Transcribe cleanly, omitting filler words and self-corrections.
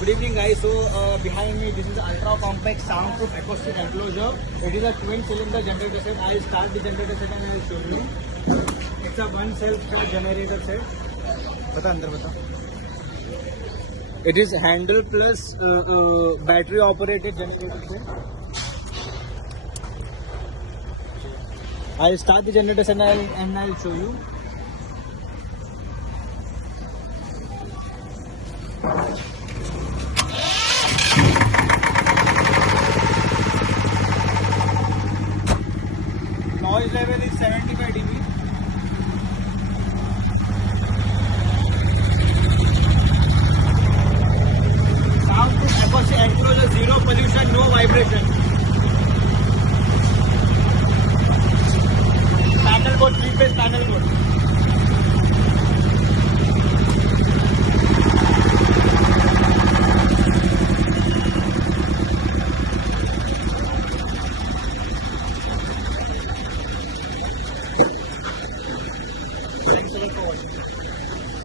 Good evening, guys. So behind me, this is the ultra compact soundproof acoustic enclosure. It is a twin cylinder generator set. I'll start the generator set and I'll show you. It's a one self-start generator set. बता अंदर बता. It is handle plus battery operated generator set. I'll start the generator set and I'll show you. Noise level is 75 dB. Soundproof acoustic enclosure, zero pollution, no vibration. Panel board, 3-phase panel board. Thanks a lot for watching.